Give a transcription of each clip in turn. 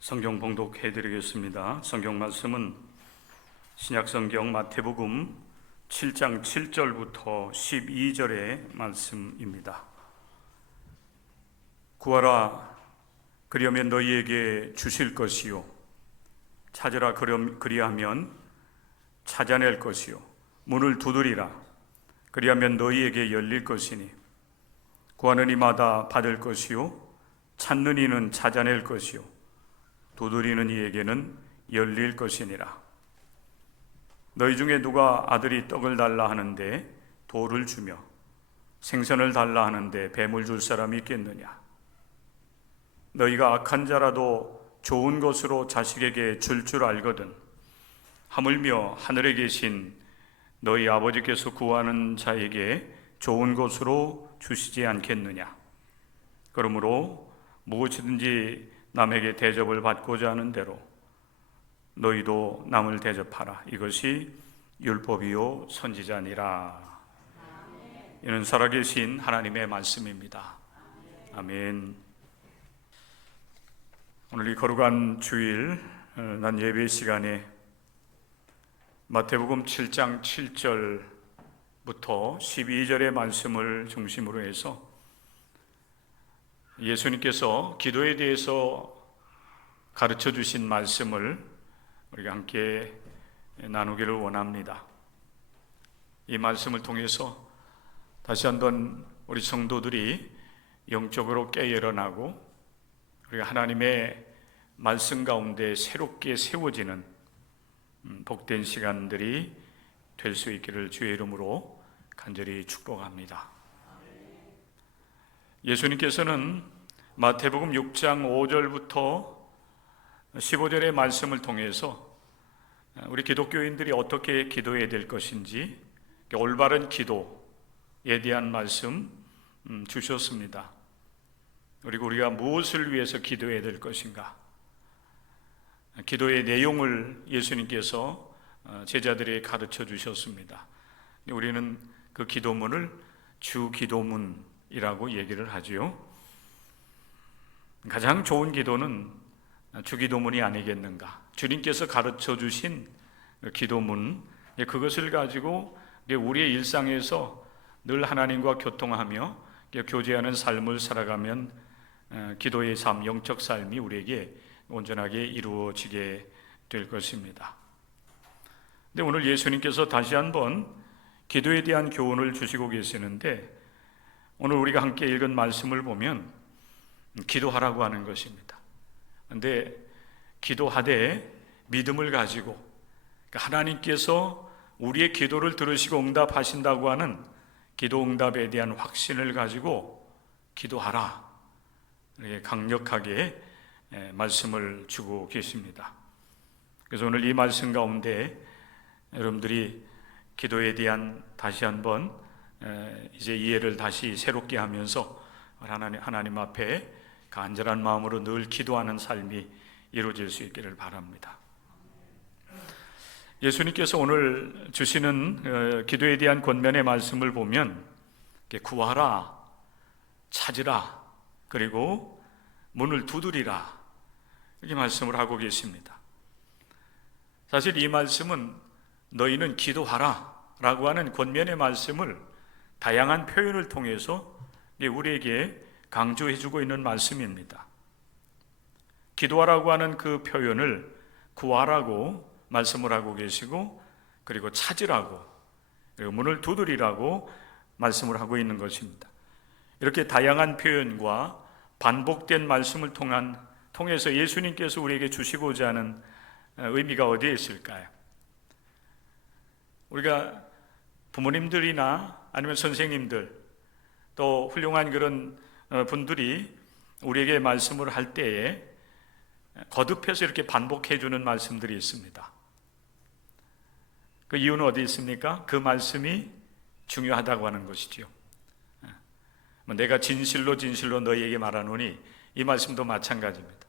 성경 봉독해 드리겠습니다. 성경 말씀은 신약성경 마태복음 7장 7절부터 12절의 말씀입니다. 구하라, 그리하면 너희에게 주실 것이요, 찾으라, 그리하면 찾아낼 것이요, 문을 두드리라, 그리하면 너희에게 열릴 것이니, 구하는 이마다 받을 것이요, 찾는 이는 찾아낼 것이요, 두드리는 이에게는 열릴 것이니라. 너희 중에 누가 아들이 떡을 달라 하는데 돌을 주며 생선을 달라 하는데 뱀을 줄 사람이 있겠느냐? 너희가 악한 자라도 좋은 것으로 자식에게 줄 알거든 하물며 하늘에 계신 너희 아버지께서 구하는 자에게 좋은 것으로 주시지 않겠느냐? 그러므로 무엇이든지 남에게 대접을 받고자 하는 대로 너희도 남을 대접하라. 이것이 율법이요 선지자니라. 이는 살아계신 하나님의 말씀입니다. 아멘. 오늘 이 거룩한 주일 난 예배 시간에 마태복음 7장 7절부터 12절의 말씀을 중심으로 해서 예수님께서 기도에 대해서 가르쳐 주신 말씀을 우리가 함께 나누기를 원합니다. 이 말씀을 통해서 다시 한번 우리 성도들이 영적으로 깨 일어나고 우리가 하나님의 말씀 가운데 새롭게 세워지는 복된 시간들이 될 수 있기를 주의 이름으로 간절히 축복합니다. 예수님께서는 마태복음 6장 5절부터 15절의 말씀을 통해서 우리 기독교인들이 어떻게 기도해야 될 것인지 올바른 기도에 대한 말씀 주셨습니다. 그리고 우리가 무엇을 위해서 기도해야 될 것인가, 기도의 내용을 예수님께서 제자들에게 가르쳐 주셨습니다. 우리는 그 기도문을 주 기도문이라고 얘기를 하지요. 가장 좋은 기도는 주기도문이 아니겠는가? 주님께서 가르쳐 주신 기도문, 그것을 가지고 우리의 일상에서 늘 하나님과 교통하며 교제하는 삶을 살아가면 기도의 삶, 영적 삶이 우리에게 온전하게 이루어지게 될 것입니다. 근데 오늘 예수님께서 다시 한번 기도에 대한 교훈을 주시고 계시는데, 오늘 우리가 함께 읽은 말씀을 보면 기도하라고 하는 것입니다. 그런데 기도하되 믿음을 가지고, 하나님께서 우리의 기도를 들으시고 응답하신다고 하는 기도 응답에 대한 확신을 가지고 기도하라, 이렇게 강력하게 말씀을 주고 계십니다. 그래서 오늘 이 말씀 가운데 여러분들이 기도에 대한 다시 한번 이제 이해를 다시 새롭게 하면서 하나님 앞에 간절한 마음으로 늘 기도하는 삶이 이루어질 수 있기를 바랍니다. 예수님께서 오늘 주시는 기도에 대한 권면의 말씀을 보면 구하라, 찾으라, 그리고 문을 두드리라, 이렇게 말씀을 하고 계십니다. 사실 이 말씀은 너희는 기도하라 라고 하는 권면의 말씀을 다양한 표현을 통해서 우리에게 강조해주고 있는 말씀입니다. 기도하라고 하는 그 표현을 구하라고 말씀을 하고 계시고, 그리고 찾으라고, 그리고 문을 두드리라고 말씀을 하고 있는 것입니다. 이렇게 다양한 표현과 반복된 말씀을 통해서 예수님께서 우리에게 주시고자 하는 의미가 어디에 있을까요? 우리가 부모님들이나 아니면 선생님들, 또 훌륭한 그런 분들이 우리에게 말씀을 할 때에 거듭해서 이렇게 반복해 주는 말씀들이 있습니다. 그 이유는 어디 있습니까? 그 말씀이 중요하다고 하는 것이죠. 내가 진실로 너희에게 말하노니, 이 말씀도 마찬가지입니다.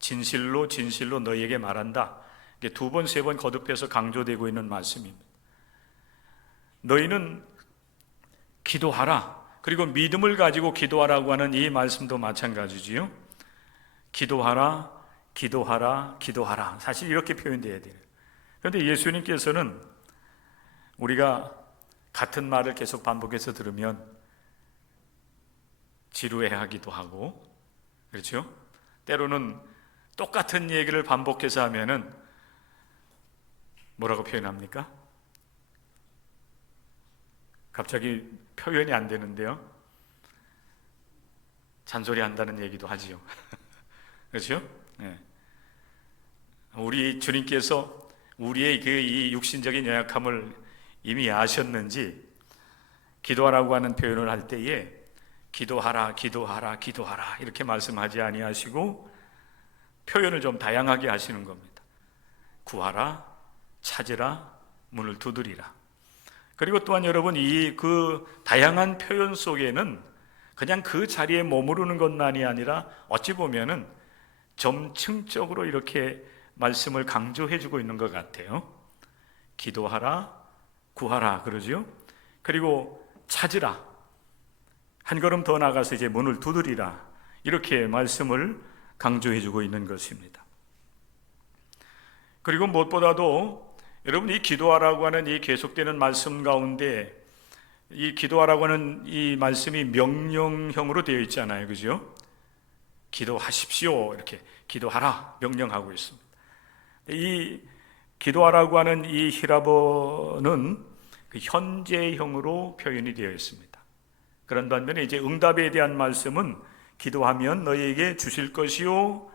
진실로 너희에게 말한다. 이게 두 번, 세 번 거듭해서 강조되고 있는 말씀입니다. 너희는 기도하라, 그리고 믿음을 가지고 기도하라고 하는 이 말씀도 마찬가지지요. 기도하라, 기도하라, 기도하라. 사실 이렇게 표현돼야 돼요. 그런데 예수님께서는 우리가 같은 말을 계속 반복해서 들으면 지루해하기도 하고, 그렇죠? 때로는 똑같은 얘기를 반복해서 하면은 뭐라고 표현합니까? 갑자기 표현이 안 되는데요. 잔소리 한다는 얘기도 하지요. 그렇죠? 네. 우리 주님께서 우리의 이 육신적인 연약함을 이미 아셨는지 기도하라고 하는 표현을 할 때에 기도하라, 기도하라, 기도하라 이렇게 말씀하지 아니하시고 표현을 좀 다양하게 하시는 겁니다. 구하라, 찾으라, 문을 두드리라. 그리고 또한 여러분 이 그 다양한 표현 속에는 그냥 그 자리에 머무르는 것만이 아니라 어찌 보면은 점층적으로 이렇게 말씀을 강조해 주고 있는 것 같아요. 기도하라, 구하라 그러죠. 그리고 찾으라, 한 걸음 더 나가서 이제 문을 두드리라, 이렇게 말씀을 강조해 주고 있는 것입니다. 그리고 무엇보다도 여러분 이 기도하라고 하는 이 계속되는 말씀 가운데 이 기도하라고 하는 이 말씀이 명령형으로 되어 있잖아요. 그죠? 기도하십시오. 이렇게 기도하라 명령하고 있습니다. 이 기도하라고 하는 이 히라보는 그 현재형으로 표현이 되어 있습니다. 그런 반면에 이제 응답에 대한 말씀은 기도하면 너희에게 주실 것이요,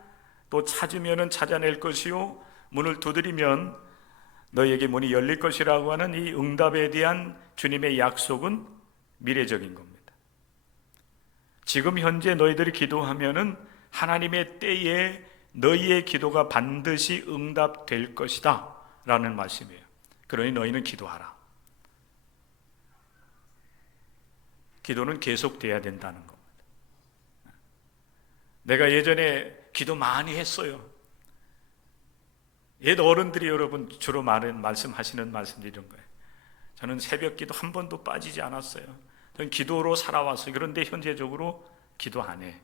또 찾으면 찾아낼 것이요, 문을 두드리면 너희에게 문이 열릴 것이라고 하는 이 응답에 대한 주님의 약속은 미래적인 겁니다. 지금 현재 너희들이 기도하면은 하나님의 때에 너희의 기도가 반드시 응답될 것이다 라는 말씀이에요. 그러니 너희는 기도하라. 기도는 계속돼야 된다는 겁니다. 내가 예전에 기도 많이 했어요. 옛 어른들이 여러분 주로 말씀하시는 말씀들이 이런 거예요. 저는 새벽 기도 한 번도 빠지지 않았어요. 저는 기도로 살아왔어요. 그런데 현재적으로 기도 안 해.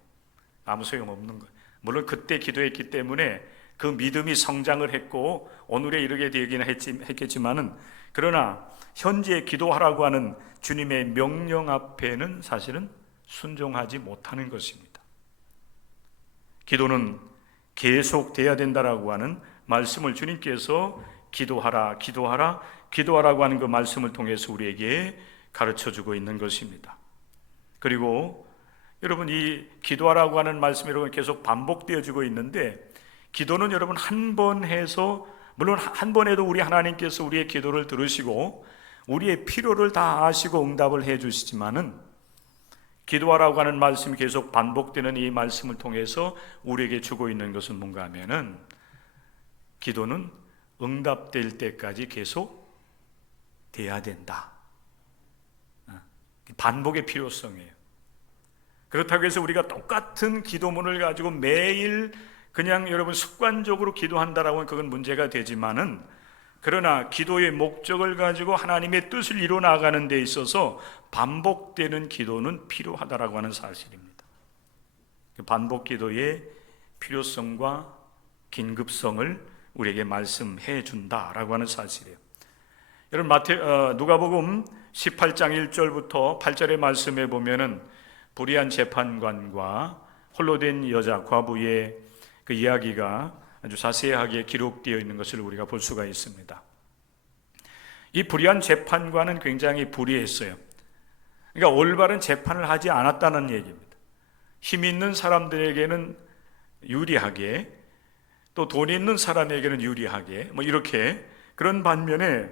아무 소용없는 거예요. 물론 그때 기도했기 때문에 그 믿음이 성장을 했고 오늘에 이르게 되기는 했겠지만은, 그러나 현재 기도하라고 하는 주님의 명령 앞에는 사실은 순종하지 못하는 것입니다. 기도는 계속돼야 된다라고 하는 말씀을 주님께서 기도하라, 기도하라, 기도하라고 하는 그 말씀을 통해서 우리에게 가르쳐주고 있는 것입니다. 그리고 여러분 이 기도하라고 하는 말씀이 여러분 계속 반복되어지고 있는데, 기도는 여러분 한 번 해서, 물론 한 번 해도 우리 하나님께서 우리의 기도를 들으시고 우리의 필요를 다 아시고 응답을 해 주시지만은, 기도하라고 하는 말씀이 계속 반복되는 이 말씀을 통해서 우리에게 주고 있는 것은 뭔가 하면은, 기도는 응답될 때까지 계속 돼야 된다. 반복의 필요성이에요. 그렇다고 해서 우리가 똑같은 기도문을 가지고 매일 그냥 여러분 습관적으로 기도한다라고 하면 그건 문제가 되지만은, 그러나 기도의 목적을 가지고 하나님의 뜻을 이루어 나가는 데 있어서 반복되는 기도는 필요하다라고 하는 사실입니다. 반복 기도의 필요성과 긴급성을 우리에게 말씀해 준다라고 하는 사실이에요. 여러분 누가복음 18장 1절부터 8절의 말씀에 보면은 불의한 재판관과 홀로 된 여자 과부의 그 이야기가 아주 자세하게 기록되어 있는 것을 우리가 볼 수가 있습니다. 이 불의한 재판관은 굉장히 불의했어요. 그러니까 올바른 재판을 하지 않았다는 얘기입니다. 힘 있는 사람들에게는 유리하게, 또 돈 있는 사람에게는 유리하게, 이렇게, 그런 반면에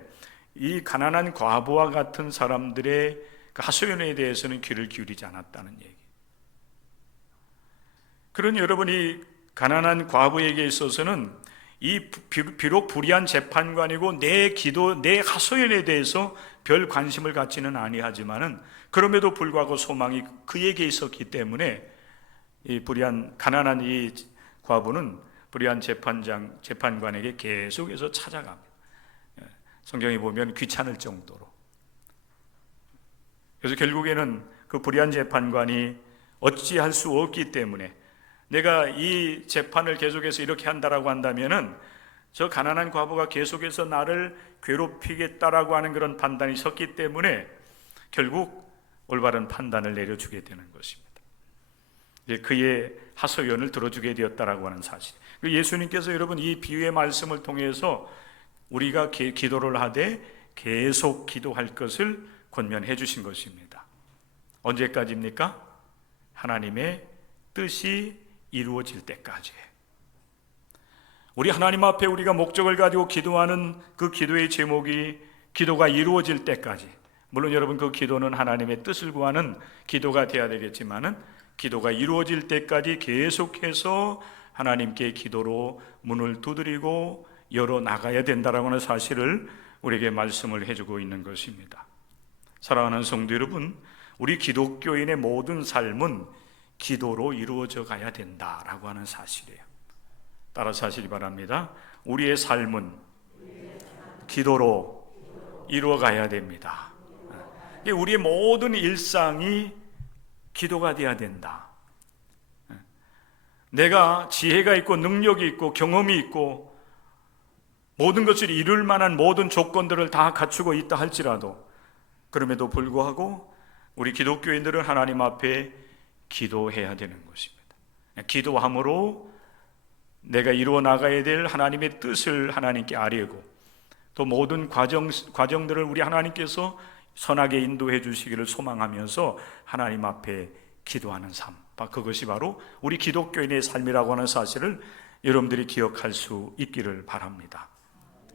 이 가난한 과부와 같은 사람들의 그 하소연에 대해서는 귀를 기울이지 않았다는 얘기. 그러니 여러분이 가난한 과부에게 있어서는 이 비록 불의한 재판관이고 내 기도, 내 하소연에 대해서 별 관심을 갖지는 아니하지만은, 그럼에도 불구하고 소망이 그에게 있었기 때문에 이 가난한 이 과부는 불의한 재판관에게 계속해서 찾아갑니다. 성경에 보면 귀찮을 정도로. 그래서 결국에는 그 불의한 재판관이 어찌할 수 없기 때문에 내가 이 재판을 계속해서 이렇게 한다라고 한다면은 저 가난한 과부가 계속해서 나를 괴롭히겠다라고 하는 그런 판단이 섰기 때문에 결국 올바른 판단을 내려주게 되는 것입니다. 그의 하소연을 들어주게 되었다라고 하는 사실. 예수님께서 여러분 이 비유의 말씀을 통해서 우리가 기도를 하되 계속 기도할 것을 권면해 주신 것입니다. 언제까지입니까? 하나님의 뜻이 이루어질 때까지. 우리 하나님 앞에 우리가 목적을 가지고 기도하는 그 기도의 제목이 기도가 이루어질 때까지. 물론 여러분 그 기도는 하나님의 뜻을 구하는 기도가 되어야 되겠지만은 기도가 이루어질 때까지 계속해서 하나님께 기도로 문을 두드리고 열어 나가야 된다라고 하는 사실을 우리에게 말씀을 해주고 있는 것입니다. 사랑하는 성도 여러분, 우리 기독교인의 모든 삶은 기도로 이루어져 가야 된다라고 하는 사실이에요. 따라서 하시기 바랍니다. 우리의 삶은 기도로 이루어 가야 됩니다. 우리의 모든 일상이 기도가 되어야 된다. 내가 지혜가 있고 능력이 있고 경험이 있고 모든 것을 이룰 만한 모든 조건들을 다 갖추고 있다 할지라도 그럼에도 불구하고 우리 기독교인들은 하나님 앞에 기도해야 되는 것입니다. 기도함으로 내가 이루어 나가야 될 하나님의 뜻을 하나님께 아뢰고 또 모든 과정들을 우리 하나님께서 선하게 인도해 주시기를 소망하면서 하나님 앞에 기도하는 삶, 그것이 바로 우리 기독교인의 삶이라고 하는 사실을 여러분들이 기억할 수 있기를 바랍니다.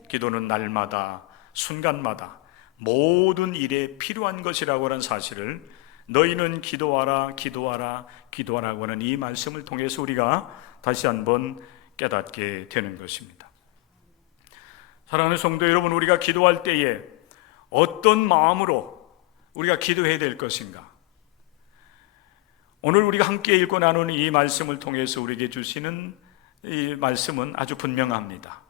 기도는 날마다 순간마다 모든 일에 필요한 것이라고 하는 사실을 너희는 기도하라 기도하라 기도하라고 하는 이 말씀을 통해서 우리가 다시 한번 깨닫게 되는 것입니다. 사랑하는 성도 여러분, 우리가 기도할 때에 어떤 마음으로 우리가 기도해야 될 것인가? 오늘 우리가 함께 읽고 나누는 이 말씀을 통해서 우리에게 주시는 이 말씀은 아주 분명합니다.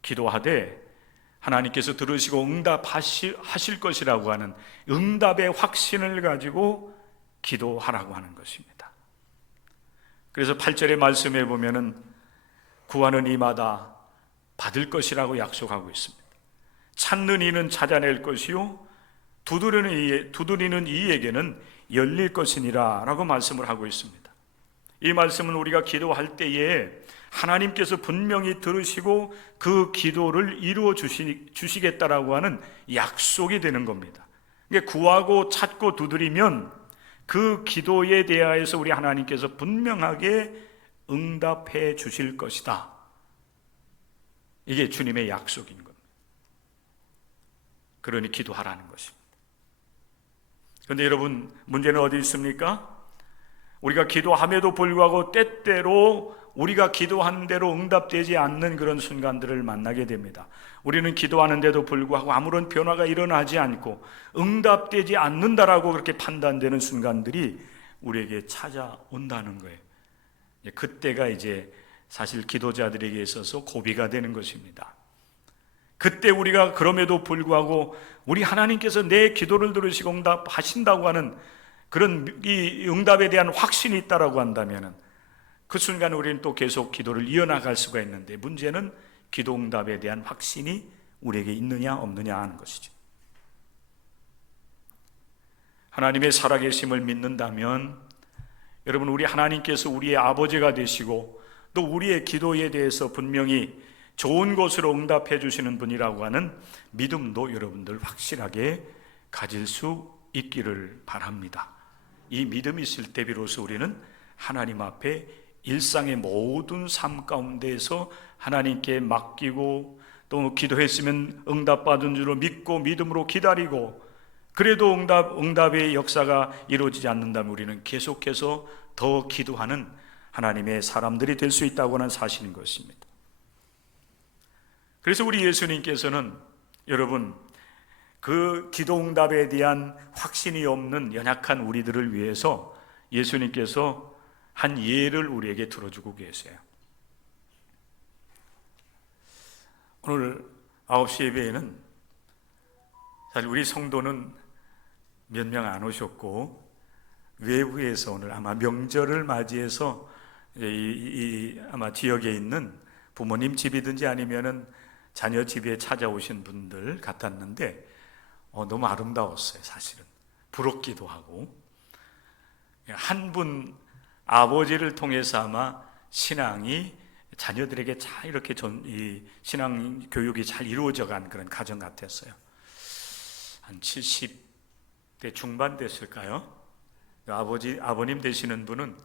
기도하되 하나님께서 들으시고 응답하실 것이라고 하는 응답의 확신을 가지고 기도하라고 하는 것입니다. 그래서 8절의 말씀에 보면은 구하는 이마다 받을 것이라고 약속하고 있습니다. 찾는 이는 찾아낼 것이요 두드리는 이에게는 열릴 것이니라 라고 말씀을 하고 있습니다. 이 말씀은 우리가 기도할 때에 하나님께서 분명히 들으시고 그 기도를 이루어 주시겠다라고 하는 약속이 되는 겁니다. 구하고 찾고 두드리면 그 기도에 대하여서 우리 하나님께서 분명하게 응답해 주실 것이다. 이게 주님의 약속인 겁니다. 그러니 기도하라는 것입니다. 그런데 여러분, 문제는 어디 있습니까? 우리가 기도함에도 불구하고 때때로 우리가 기도한 대로 응답되지 않는 그런 순간들을 만나게 됩니다. 우리는 기도하는데도 불구하고 아무런 변화가 일어나지 않고 응답되지 않는다라고 그렇게 판단되는 순간들이 우리에게 찾아온다는 거예요. 그때가 이제 사실 기도자들에게 있어서 고비가 되는 것입니다. 그때 우리가 그럼에도 불구하고 우리 하나님께서 내 기도를 들으시고 응답하신다고 하는 그런 이 응답에 대한 확신이 있다라고 한다면 그 순간 우리는 또 계속 기도를 이어나갈 수가 있는데, 문제는 기도 응답에 대한 확신이 우리에게 있느냐 없느냐 하는 것이죠. 하나님의 살아계심을 믿는다면 여러분, 우리 하나님께서 우리의 아버지가 되시고 또 우리의 기도에 대해서 분명히 좋은 것으로 응답해 주시는 분이라고 하는 믿음도 여러분들 확실하게 가질 수 있기를 바랍니다. 이 믿음이 있을 때 비로소 우리는 하나님 앞에 일상의 모든 삶 가운데에서 하나님께 맡기고 또 기도했으면 응답받은 줄로 믿고 믿음으로 기다리고, 그래도 응답의 역사가 이루어지지 않는다면 우리는 계속해서 더 기도하는 하나님의 사람들이 될 수 있다고 하는 사실인 것입니다. 그래서 우리 예수님께서는 여러분, 그 기도 응답에 대한 확신이 없는 연약한 우리들을 위해서 예수님께서 한 예를 우리에게 들어주고 계세요. 오늘 9시 예배에는 사실 우리 성도는 몇 명 안 오셨고 외부에서 오늘 아마 명절을 맞이해서 아마 지역에 있는 부모님 집이든지 아니면은 자녀 집에 찾아오신 분들 같았는데 너무 아름다웠어요. 사실은 부럽기도 하고, 한 분 아버지를 통해서 아마 신앙이 자녀들에게 잘 이렇게 이 신앙 교육이 잘 이루어져간 그런 가정 같았어요. 한 70대 중반 됐을까요? 아버님 되시는 분은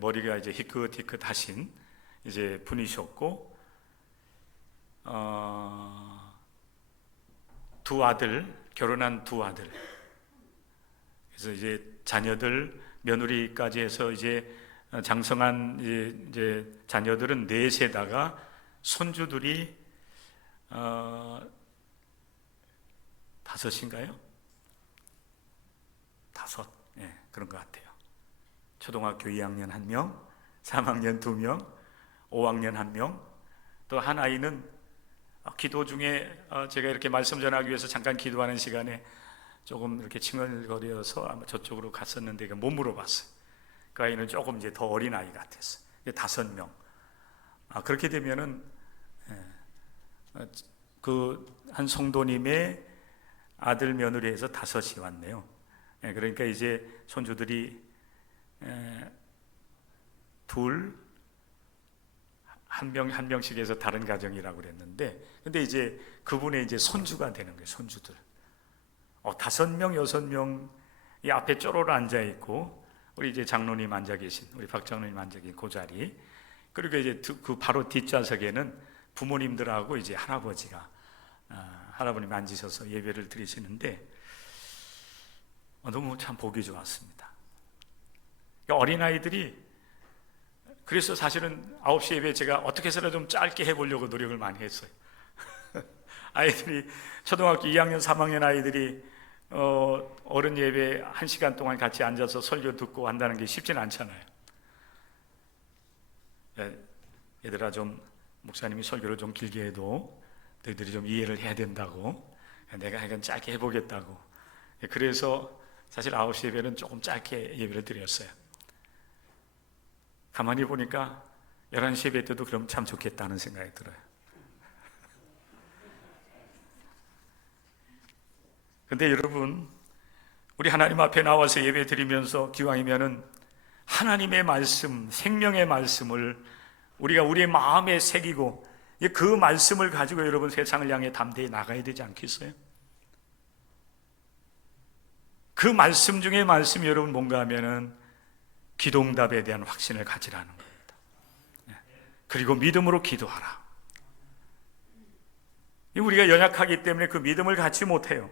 머리가 이제 희끗희끗하신 이제 분이셨고, 결혼한 두 아들, 그래서 이제 자녀들 며느리까지 해서 이제 장성한 이제 자녀들은 넷에다가 손주들이 다섯인가요? 다섯, 그런 것 같아요. 초등학교 2학년 1명, 3학년 2명, 5학년 1명, 또 한 아이는 기도 중에 제가 이렇게 말씀 전하기 위해서 잠깐 기도하는 시간에 조금 이렇게 칭얼거려서 아마 저쪽으로 갔었는데 못 물어봤어요. 그 아이는 조금 이제 더 어린 아이 같았어요. 5명. 그렇게 되면은 그 한 성도님의 아들 며느리에서 5이 왔네요. 그러니까 이제 손주들이 한 명씩 해서 다른 가정이라고 그랬는데, 근데 이제 그분의 이제 손주가 되는 거예요. 손주들 5명, 6명 이 앞에 쪼로로 앉아 있고, 우리 이제 장로님 앉아 계신, 우리 박 장로님 앉아 계신 그 자리, 그리고 이제 그 바로 뒷좌석에는 부모님들하고 이제 할아버님 앉으셔서 예배를 드리시는데 너무 참 보기 좋았습니다. 어린아이들이, 그래서 사실은 9시 예배 제가 어떻게 해서라도 좀 짧게 해보려고 노력을 많이 했어요. 아이들이 초등학교 2학년 3학년 아이들이 어른 예배 1시간 동안 같이 앉아서 설교 듣고 한다는 게 쉽지는 않잖아요. 얘들아, 좀 목사님이 설교를 좀 길게 해도 너희들이 좀 이해를 해야 된다고, 내가 하여간 짧게 해보겠다고. 그래서 사실 9시 예배는 조금 짧게 예배를 드렸어요. 가만히 보니까 11시 예배 때도 그럼 참 좋겠다는 생각이 들어요. 근데 여러분, 우리 하나님 앞에 나와서 예배 드리면서 기왕이면은 하나님의 말씀, 생명의 말씀을 우리가 우리의 마음에 새기고, 그 말씀을 가지고 여러분 세상을 향해 담대히 나가야 되지 않겠어요? 그 말씀 중에 말씀이 여러분 뭔가 하면은 기도응답에 대한 확신을 가지라는 겁니다. 그리고 믿음으로 기도하라. 우리가 연약하기 때문에 그 믿음을 갖지 못해요.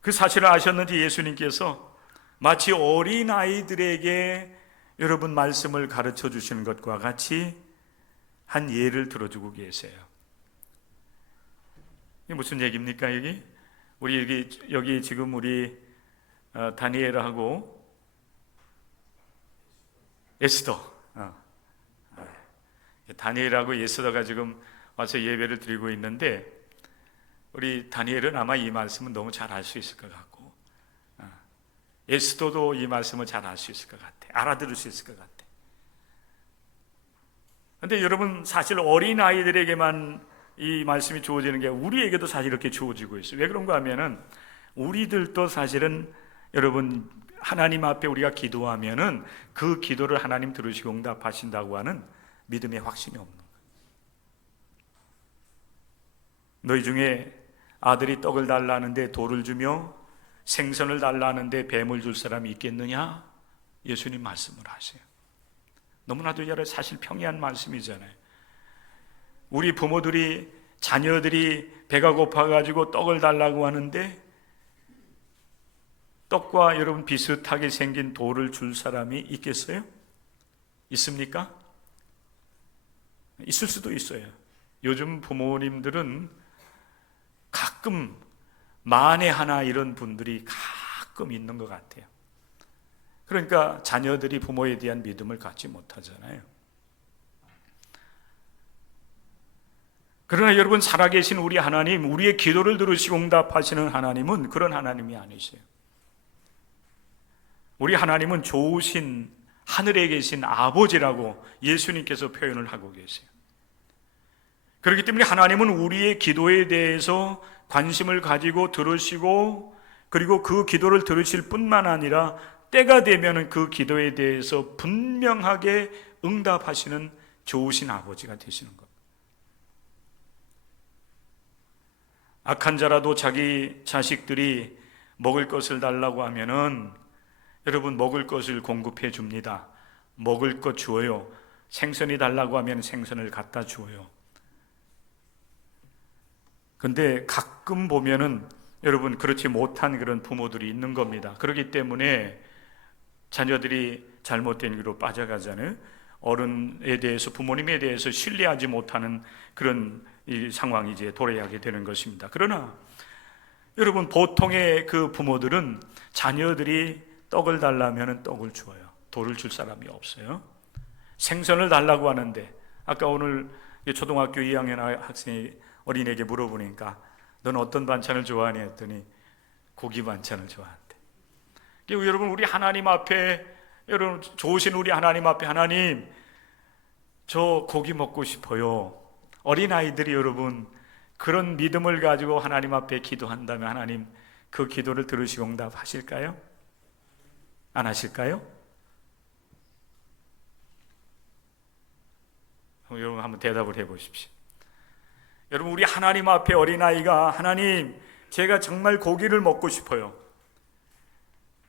그 사실을 아셨는지 예수님께서 마치 어린아이들에게 여러분 말씀을 가르쳐 주시는 것과 같이 한 예를 들어주고 계세요. 이게 무슨 얘기입니까? 우리 여기 지금 우리 다니엘하고 에스더, 다니엘하고 에스더가 지금 와서 예배를 드리고 있는데, 우리 다니엘은 아마 이 말씀은 너무 잘 알 수 있을 것 같고, 에스더도 이 말씀을 잘 알 수 있을 것 같아. 알아들을 수 있을 것 같아. 그런데 여러분, 사실 어린아이들에게만 이 말씀이 주어지는 게 우리에게도 사실 이렇게 주어지고 있어요. 왜 그런가 하면은 우리들도 사실은 여러분 하나님 앞에 우리가 기도하면은 그 기도를 하나님 들으시고 응답하신다고 하는 믿음의 확신이 없는 거예요. 너희 중에 아들이 떡을 달라는데 돌을 주며 생선을 달라는데 뱀을 줄 사람이 있겠느냐? 예수님 말씀을 하세요. 너무나도 사실 평이한 말씀이잖아요. 우리 부모들이 자녀들이 배가 고파가지고 떡을 달라고 하는데 떡과 여러분 비슷하게 생긴 돌을 줄 사람이 있겠어요? 있습니까? 있을 수도 있어요. 요즘 부모님들은 가끔 만에 하나 이런 분들이 가끔 있는 것 같아요. 그러니까 자녀들이 부모에 대한 믿음을 갖지 못하잖아요. 그러나 여러분, 살아계신 우리 하나님, 우리의 기도를 들으시고 응답하시는 하나님은 그런 하나님이 아니세요. 우리 하나님은 좋으신 하늘에 계신 아버지라고 예수님께서 표현을 하고 계세요. 그렇기 때문에 하나님은 우리의 기도에 대해서 관심을 가지고 들으시고, 그리고 그 기도를 들으실 뿐만 아니라 때가 되면 그 기도에 대해서 분명하게 응답하시는 좋으신 아버지가 되시는 것. 악한 자라도 자기 자식들이 먹을 것을 달라고 하면은 여러분 먹을 것을 공급해 줍니다. 먹을 것 주어요. 생선이 달라고 하면 생선을 갖다 주어요. 근데 가끔 보면은 여러분 그렇지 못한 그런 부모들이 있는 겁니다. 그렇기 때문에 자녀들이 잘못된 길로 빠져가잖아요. 어른에 대해서, 부모님에 대해서 신뢰하지 못하는 그런 이 상황이 이제 도래하게 되는 것입니다. 그러나 여러분 보통의 그 부모들은 자녀들이 떡을 달라면 떡을 주어요. 돌을 줄 사람이 없어요. 생선을 달라고 하는데, 아까 오늘 초등학교 2학년 학생이 어린이에게 물어보니까 너는 어떤 반찬을 좋아하니 했더니 고기 반찬을 좋아한대. 여러분 우리 하나님 앞에, 여러분 좋으신 우리 하나님 앞에, 하나님 저 고기 먹고 싶어요. 어린아이들이 여러분 그런 믿음을 가지고 하나님 앞에 기도한다면 하나님 그 기도를 들으시고 응답하실까요? 안 하실까요? 여러분 한번 대답을 해보십시오. 여러분 우리 하나님 앞에 어린아이가 하나님 제가 정말 고기를 먹고 싶어요.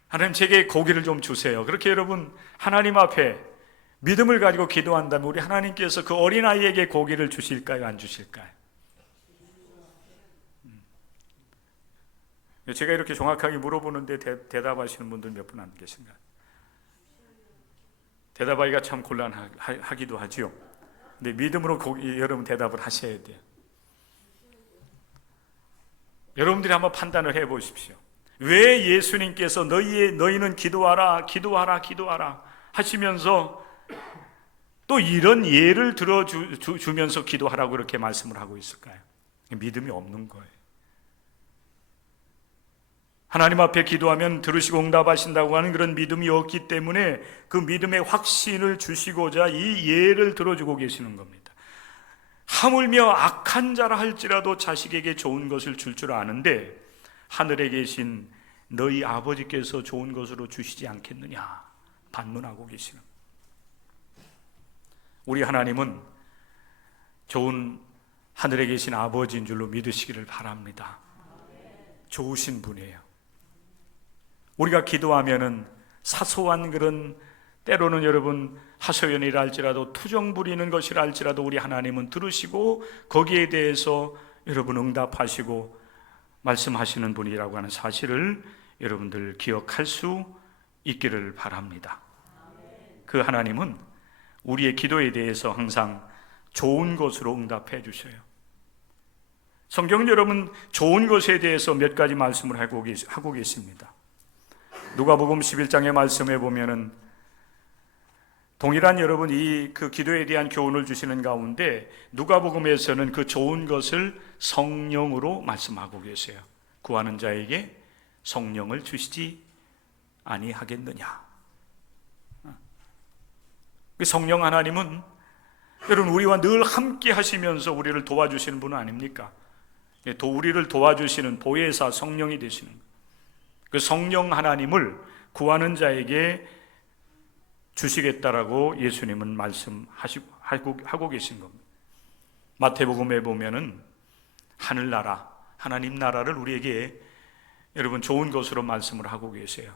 하나님 제게 고기를 좀 주세요. 그렇게 여러분 하나님 앞에 믿음을 가지고 기도한다면 우리 하나님께서 그 어린아이에게 고기를 주실까요? 안 주실까요? 제가 이렇게 정확하게 물어보는데 대답하시는 분들 몇 분 안 계신가요? 대답하기가 참 곤란하기도 하죠. 근데 믿음으로 여러분 대답을 하셔야 돼요. 여러분들이 한번 판단을 해 보십시오. 왜 예수님께서 너희는 기도하라 하시면서 또 이런 예를 들어주면서 기도하라고 이렇게 말씀을 하고 있을까요? 믿음이 없는 거예요. 하나님 앞에 기도하면 들으시고 응답하신다고 하는 그런 믿음이 없기 때문에 그 믿음의 확신을 주시고자 이 예를 들어주고 계시는 겁니다. 하물며 악한 자라 할지라도 자식에게 좋은 것을 줄 아는데 하늘에 계신 너희 아버지께서 좋은 것으로 주시지 않겠느냐 반문하고 계시는 겁니다. 우리 하나님은 좋은 하늘에 계신 아버지인 줄로 믿으시기를 바랍니다. 좋으신 분이에요. 우리가 기도하면은 사소한 그런 때로는 여러분 하소연이라 할지라도 투정 부리는 것이라 할지라도 우리 하나님은 들으시고 거기에 대해서 여러분 응답하시고 말씀하시는 분이라고 하는 사실을 여러분들 기억할 수 있기를 바랍니다. 그 하나님은 우리의 기도에 대해서 항상 좋은 것으로 응답해 주셔요. 성경은 여러분 좋은 것에 대해서 몇 가지 말씀을 하고 계십니다. 누가복음 11장의 말씀에 보면은 동일한 여러분 그 기도에 대한 교훈을 주시는 가운데 누가복음에서는 그 좋은 것을 성령으로 말씀하고 계세요. 구하는 자에게 성령을 주시지 아니하겠느냐. 성령 하나님은 여러분 우리와 늘 함께 하시면서 우리를 도와주시는 분은 아닙니까? 우리를 도와주시는 보혜사 성령이 되시는 그 성령 하나님을 구하는 자에게 주시겠다라고 예수님은 말씀하고 계신 겁니다. 마태복음에 보면은 하늘나라, 하나님 나라를 우리에게 여러분 좋은 것으로 말씀을 하고 계세요.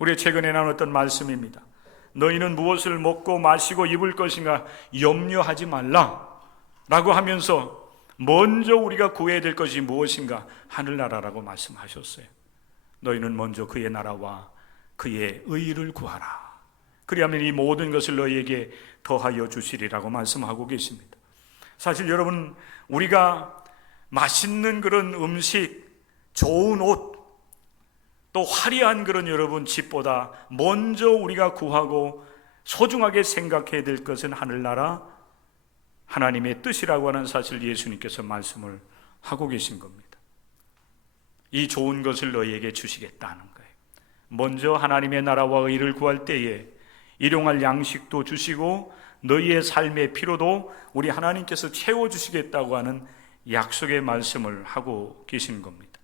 우리 최근에 나눴던 말씀입니다. 너희는 무엇을 먹고 마시고 입을 것인가 염려하지 말라 라고 하면서 먼저 우리가 구해야 될 것이 무엇인가 하늘나라라고 말씀하셨어요. 너희는 먼저 그의 나라와 그의 의를 구하라. 그리하면 이 모든 것을 너희에게 더하여 주시리라고 말씀하고 계십니다. 사실 여러분 우리가 맛있는 그런 음식, 좋은 옷, 또 화려한 그런 여러분 집보다 먼저 우리가 구하고 소중하게 생각해야 될 것은 하늘나라 하나님의 뜻이라고 하는 사실 예수님께서 말씀을 하고 계신 겁니다. 이 좋은 것을 너희에게 주시겠다는 거예요. 먼저 하나님의 나라와 의를 구할 때에 일용할 양식도 주시고 너희의 삶의 필요도 우리 하나님께서 채워주시겠다고 하는 약속의 말씀을 하고 계신 겁니다.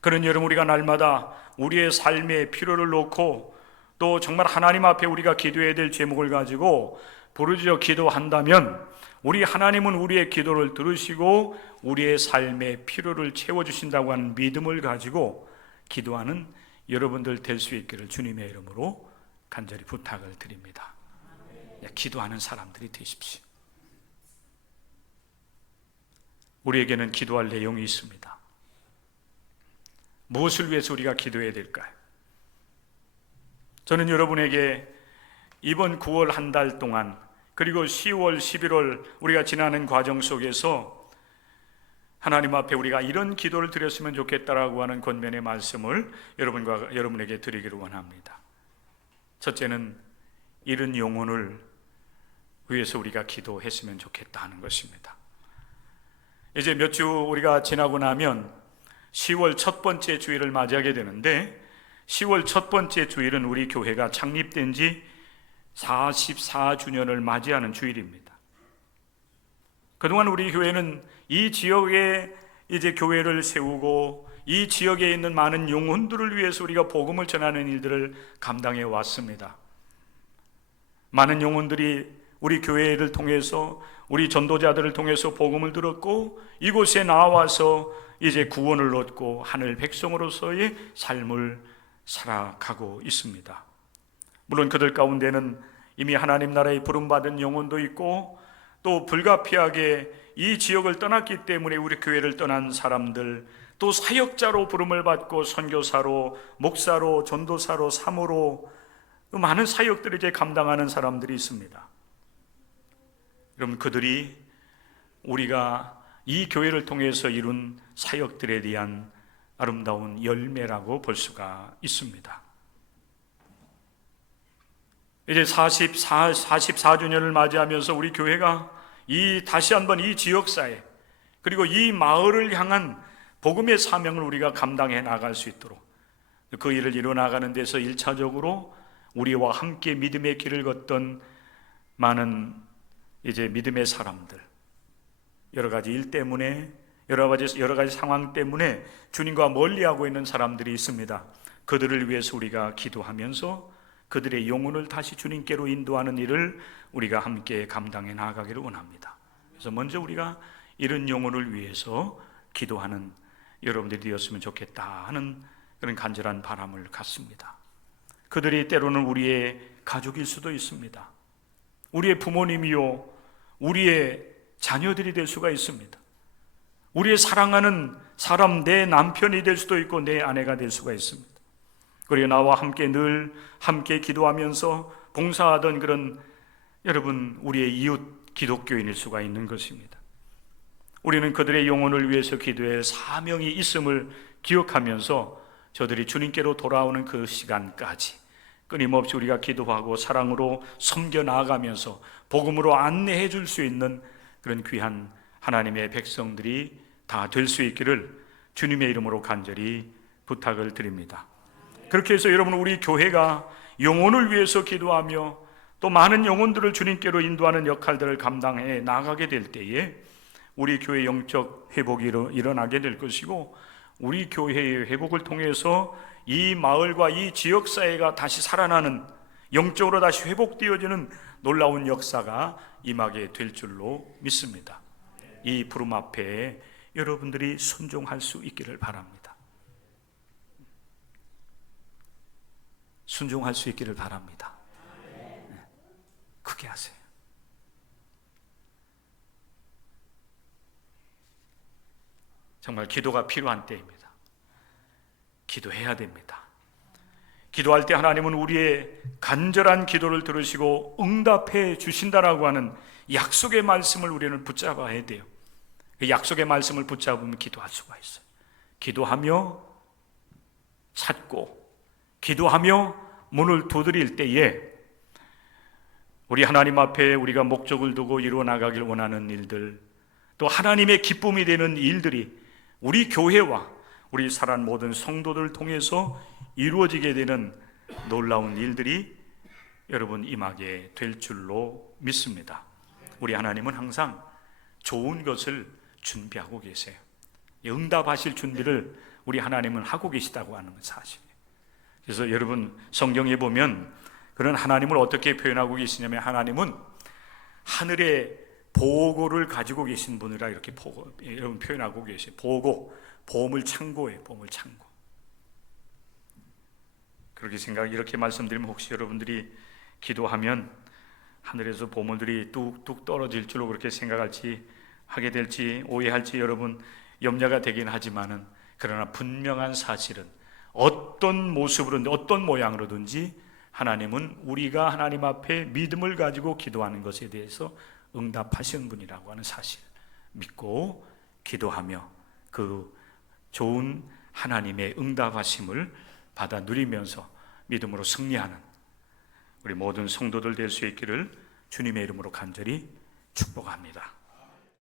그런 여러분, 우리가 날마다 우리의 삶의 필요를 놓고 또 정말 하나님 앞에 우리가 기도해야 될 제목을 가지고 부르짖어 기도한다면 우리 하나님은 우리의 기도를 들으시고 우리의 삶의 필요를 채워주신다고 하는 믿음을 가지고 기도하는 여러분들 될 수 있기를 주님의 이름으로 간절히 부탁을 드립니다. 기도하는 사람들이 되십시오. 우리에게는 기도할 내용이 있습니다. 무엇을 위해서 우리가 기도해야 될까요? 저는 여러분에게 이번 9월 한 달 동안 그리고 10월, 11월 우리가 지나는 과정 속에서 하나님 앞에 우리가 이런 기도를 드렸으면 좋겠다라고 하는 권면의 말씀을 여러분에게 드리기를 원합니다. 첫째는 잃은 영혼을 위해서 우리가 기도했으면 좋겠다 하는 것입니다. 이제 몇 주 우리가 지나고 나면 10월 첫 번째 주일을 맞이하게 되는데 10월 첫 번째 주일은 우리 교회가 창립된 지 44주년을 맞이하는 주일입니다. 그동안 우리 교회는 이 지역에 이제 교회를 세우고 이 지역에 있는 많은 영혼들을 위해서 우리가 복음을 전하는 일들을 감당해 왔습니다. 많은 영혼들이 우리 교회를 통해서 우리 전도자들을 통해서 복음을 들었고 이곳에 나와서 이제 구원을 얻고 하늘 백성으로서의 삶을 살아가고 있습니다. 물론 그들 가운데는 이미 하나님 나라에 부름받은 영혼도 있고 또 불가피하게 이 지역을 떠났기 때문에 우리 교회를 떠난 사람들, 또 사역자로 부름을 받고 선교사로, 목사로, 전도사로, 사모로 많은 사역들을 이제 감당하는 사람들이 있습니다. 여러분, 그들이 우리가 이 교회를 통해서 이룬 사역들에 대한 아름다운 열매라고 볼 수가 있습니다. 이제 44주년을 맞이하면서 우리 교회가 다시 한번 이 지역사회 그리고 이 마을을 향한 복음의 사명을 우리가 감당해 나갈 수 있도록 그 일을 이뤄나가는 데서 1차적으로 우리와 함께 믿음의 길을 걷던 많은 이제 믿음의 사람들, 여러 가지 일 때문에 여러 가지 상황 때문에 주님과 멀리하고 있는 사람들이 있습니다. 그들을 위해서 우리가 기도하면서 그들의 영혼을 다시 주님께로 인도하는 일을 우리가 함께 감당해 나가기를 원합니다. 그래서 먼저 우리가 이런 영혼을 위해서 기도하는 여러분들이 되었으면 좋겠다 하는 그런 간절한 바람을 갖습니다. 그들이 때로는 우리의 가족일 수도 있습니다. 우리의 부모님이요, 우리의 자녀들이 될 수가 있습니다. 우리의 사랑하는 사람, 내 남편이 될 수도 있고 내 아내가 될 수가 있습니다. 그리고 나와 함께 늘 함께 기도하면서 봉사하던 그런 여러분, 우리의 이웃 기독교인일 수가 있는 것입니다. 우리는 그들의 영혼을 위해서 기도할 사명이 있음을 기억하면서 저들이 주님께로 돌아오는 그 시간까지 끊임없이 우리가 기도하고 사랑으로 섬겨 나아가면서 복음으로 안내해 줄 수 있는 그런 귀한 하나님의 백성들이 다 될 수 있기를 주님의 이름으로 간절히 부탁을 드립니다. 그렇게 해서 여러분, 우리 교회가 영혼을 위해서 기도하며 또 많은 영혼들을 주님께로 인도하는 역할들을 감당해 나가게 될 때에 우리 교회 영적 회복이 일어나게 될 것이고 우리 교회의 회복을 통해서 이 마을과 이 지역사회가 다시 살아나는, 영적으로 다시 회복되어지는 놀라운 역사가 임하게 될 줄로 믿습니다. 이 부름 앞에 여러분들이 순종할 수 있기를 바랍니다. 순종할 수 있기를 바랍니다. 크게 하세요. 정말 기도가 필요한 때입니다. 기도해야 됩니다. 기도할 때 하나님은 우리의 간절한 기도를 들으시고 응답해 주신다라고 하는 약속의 말씀을 우리는 붙잡아야 돼요. 그 약속의 말씀을 붙잡으면 기도할 수가 있어요. 기도하며 찾고 기도하며 문을 두드릴 때에 우리 하나님 앞에 우리가 목적을 두고 이루어 나가길 원하는 일들, 또 하나님의 기쁨이 되는 일들이 우리 교회와 우리 살아난 모든 성도들을 통해서 이루어지게 되는 놀라운 일들이 여러분 임하게 될 줄로 믿습니다. 우리 하나님은 항상 좋은 것을 준비하고 계세요. 응답하실 준비를 우리 하나님은 하고 계시다고 하는 사실이에요. 그래서 여러분 성경에 보면 그런 하나님을 어떻게 표현하고 계시냐면, 하나님은 하늘의 보고를 가지고 계신 분이라 이렇게 여러분 표현하고 계세요. 보고, 보물 창고예요. 보물 창고. 그렇게 이렇게 말씀드리면 혹시 여러분들이 기도하면 하늘에서 보물들이 뚝뚝 떨어질 줄로 그렇게 생각할지, 하게 될지, 오해할지 여러분 염려가 되긴 하지만은, 그러나 분명한 사실은 어떤 모습으로든지 어떤 모양으로든지 하나님은 우리가 하나님 앞에 믿음을 가지고 기도하는 것에 대해서 응답하시는 분이라고 하는 사실 믿고 기도하며 그 좋은 하나님의 응답하심을 받아 누리면서 믿음으로 승리하는 우리 모든 성도들 될 수 있기를 주님의 이름으로 간절히 축복합니다.